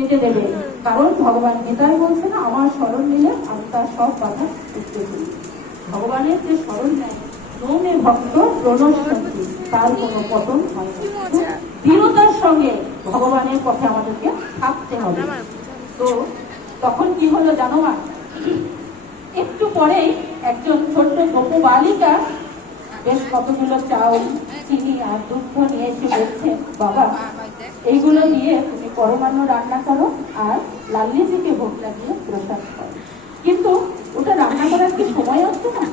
কেটে দেবে, কারণ ভগবান গীতায় বলছে না, আমার স্মরণ নিলে আমি তার সব বাধা উঠতে দিই। ভগবানের যে স্মরণ নেয়, নৌমে ভক্ত প্রণশ্যন্তি, তার কোনো পতন হয় না। দৃঢ়তার সঙ্গে ভগবানের পথে আমাদেরকে থাকতে হবে। তো তখন কি হলো জানো মা, একটু পরেই একজন ছোট্ট গোপ বালিকা বেশ কতগুলো চাউল, চিনি আর দুধ নিয়ে এসে বলছে, বাবা এইগুলো দিয়ে তুমি পরমান্ন রান্না করো আর লাল্লিজিকে ভোগ লাগিয়ে প্রসাদ করো। কিন্তু ওটা রান্না করার কি সময় আসছে না?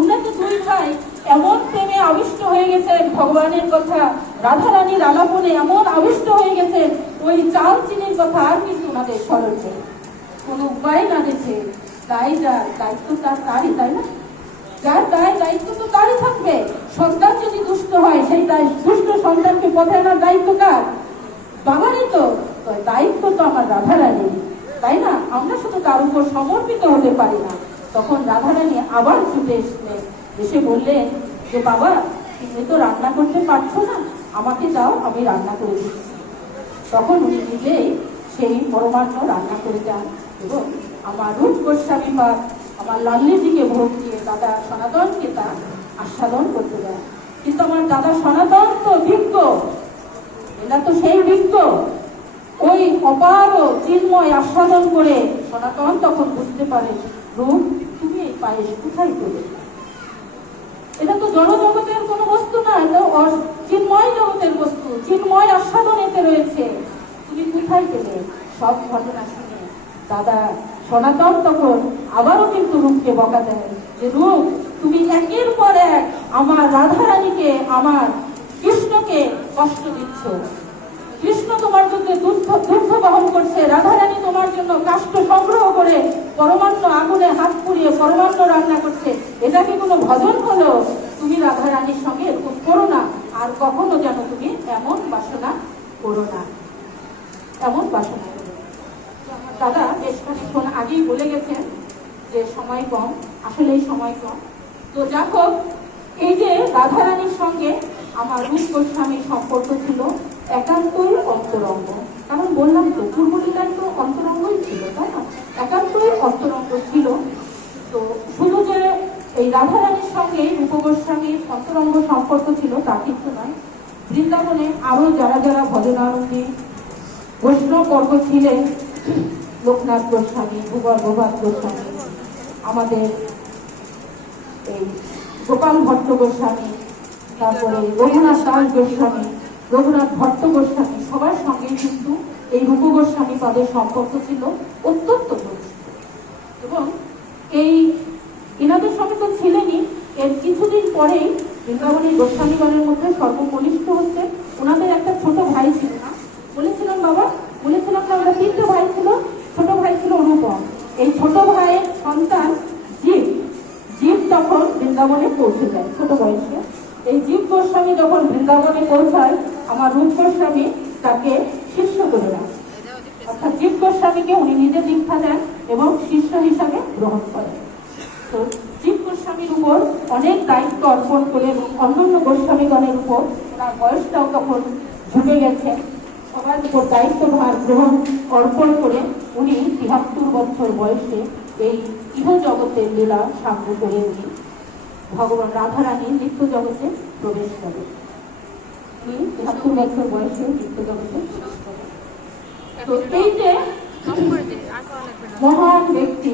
উনাকে দুই ভাই এমন প্রেমে আবিষ্ট হয়ে গেছেন ভগবানের কথা, রাধারানীর আলাপনে এমন আবিষ্ট হয়ে গেছেন, ওই চাল চিনির কথা আর কিছু ওনাদের স্মরণ নেই। কোনো উপায় না দেখে তাই যার দায়িত্ব তারই, তাই না? যার দায়িত্ব তো তারই থাকবে। সন্তান যদি দুষ্ট হয়, সেই দুষ্ট সন্তানকে পথে আনার দায়িত্ব কার? বাবারই তো। দায়িত্ব তো আমার রাধারানী, তাই না? আমরা শুধু তার উপর সমর্পিত হতে পারি না। তখন রাধারানী আবার ছুটে এসে বললেন যে, বাবা তুমি তো রান্না করতে পারছো না, আমাকে দাও, আমি রান্না করে দিচ্ছি। তখন উনি নিজেই সেই পরমান্ন রান্না করে যান এবং আমার রূপ গোস্বামী বা আমার লাল্লিজিকে ভোগ দিয়ে দাদা সনাতনকে তা আস্বাদন করতে দেন। কিন্তু আমার দাদা সনাতন তো বিজ্ঞ, এরা তো সেই বিজ্ঞ। ওই অপার চিন্ময় আস্বাদন করে সনাতন তখন বুঝতে পারে, রূপ তুমি এই পায়েস কোথায় পেলে? এটা তো জড়জগতের কোনো বস্তু না, এটা চিন্ময় জগতের বস্তু, চিন্ময় আস্বাদন এতে রয়েছে, তুমি কোথায় পেলে? সব ঘটনা শুনে দাদা সনাতন তখন আবারও কিন্তু রূপকে বকা দেয় যে, রূপ তুমি একের পর এক আমার রাধারানীকে, আমার কৃষ্ণকে কষ্ট দিচ্ছ। কৃষ্ণ তোমার জন্য দুধ বহন করছে, রাধারানী তোমার জন্য কাষ্ঠ সংগ্রহ করে পরমান্ন আগুনে হাত পুড়িয়ে পরমান্ন রান্না করছে। এটা কি কোনো ভজন হলো? তুমি রাধারানীর সঙ্গে এরকম করো না, আর কখনো যেন তুমি এমন বাসনা করো না, এমন বাসনা করো। দাদা বেশ খানিক্ষণ আগেই বলে গেছেন যে সময় কম, আসলে এই সময় কম। তো যা হোক, এই যে রাধারানীর সঙ্গে আমার রূপ গোস্বামীর সম্পর্ক ছিল একান্তই অন্তরঙ্গ। কারণ বললাম তো পূর্বলীলায় তো অন্তরঙ্গই ছিল, তাই না? একান্তই অন্তরঙ্গ ছিল। তো শুধু যে এই রাধারানীর সঙ্গে রূপ গোস্বামীর অন্তরঙ্গ সম্পর্ক ছিল তা কিন্তু নয়। বৃন্দাবনে আরো যারা যারা ভজনানন্দী বৈষ্ণব বর্গ ছিলেন, লোকনাথ গোস্বামী, ভূগর্ভপাত গোস্বামী, আমাদের এই গোপাল ভট্ট গোস্বামী, তারপরে রঘুনাথ দাস গোস্বামী, রঘুনাথ ভট্ট গোস্বামী, সবার সঙ্গে কিন্তু এই রূপ গোস্বামী তাদের সম্পর্ক ছিল অত্যন্ত ঘনিষ্ঠ। এবং এই এনাদের সঙ্গে তো ছিলেনই, এর কিছুদিন পরেই বৃন্দাবনের গোস্বামীগণের মধ্যে সর্বকনিষ্ঠ হচ্ছে ওনাদের একটা ছোট ভাই ছিল না? বলেছিলাম বাবা, বলেছিলাম না ওরা তিনটে ভাই ছিল, ছোট ভাই ছিল রূপম। এই ছোট ভাইয়ের সন্তান জীব তখন বৃন্দাবনে পৌঁছে যায় ছোট বয়সে। এই জীব গোস্বামী যখন বৃন্দাবনে পৌঁছায়, আমার রূপ গোস্বামী তাকে শিষ্য করে নেন, অর্থাৎ জীব গোস্বামীকে উনি নিজে দীক্ষা দেন এবং শিষ্য হিসাবে গ্রহণ করেন। তো জীব গোস্বামীর উপর অনেক দায়িত্ব অর্পণ করে এবং অন্যান্য গোস্বামীগণের উপর তার বয়সটাও তখন ঝুঁকে গেছে, সবার উপর দায়িত্বভার গ্রহণ অর্পণ করে উনি ৭৩ বছর বয়সে এই ইহ জগতের লীলা সাঙ্গ করে উনি ভগবান রাধারানী নিত্য জগতে প্রবেশ করে। উনি ৭৩ বছর বয়সে নিত্য জগতে প্রবেশ করে। তো এই যে মহান ব্যক্তি